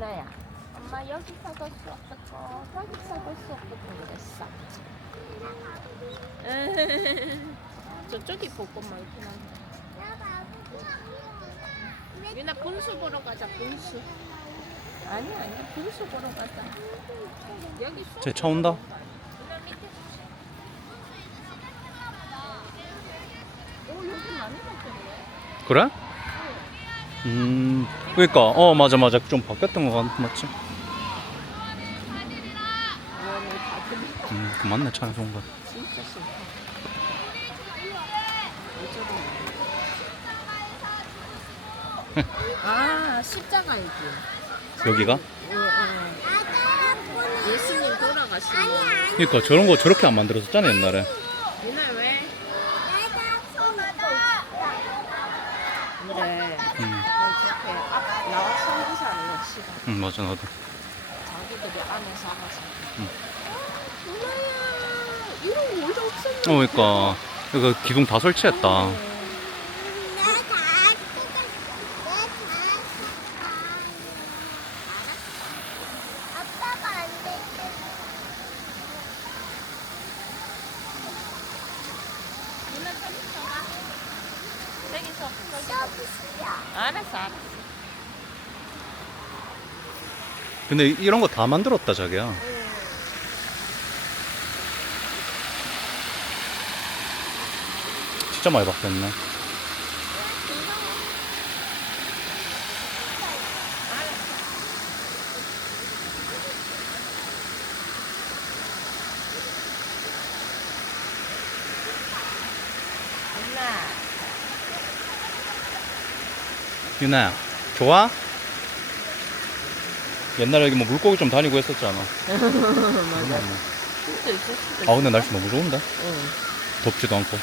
유나야, 엄마 여기 사갈 수 없었고 저기 사갈 수 없었고 그랬어. 저쪽이 벚꽃 많긴 한데. 유나 분수 보러 가자 분수. 아니 아니 분수 보러 가자. 여기 수. 쟤차 온다. 유나 밑에 보세요. 오 여기 많이 바뀌었네. 그래? 음, 그러니까 어 맞아 맞아 좀 바뀌었던 것 같 맞지? 음, 그 맞네 차에 좋은 거. 진짜 싫다. 왜 저러냐. 아 십자가 이지. 여기가? 응, 응. 예수님 돌아가시는. 그러니까 저런 거 저렇게 안 만들었었잖아 옛날에. 유나 왜? 그래. 음, 저렇게 앞 나와 선교사는 시간. 음 맞아 나도. 자기들이. 음. 이런 거 없었는데. 어 그러니까 이거 기둥 다 설치했다. 아빠가 안 돼. 유나 저기 있어봐. 서비스야. 알았어, 알았어. 근데 이- 이런 거 다 만들었다 자기야. 진짜 많이 바뀌었네. 엄마. 유나야, 좋아? 옛날에 여기 뭐 물고기 좀 다니고 했었잖아. 맞아. 음. 수도 아 근데 날씨 너무 좋은데? 응. 덥지도 않고.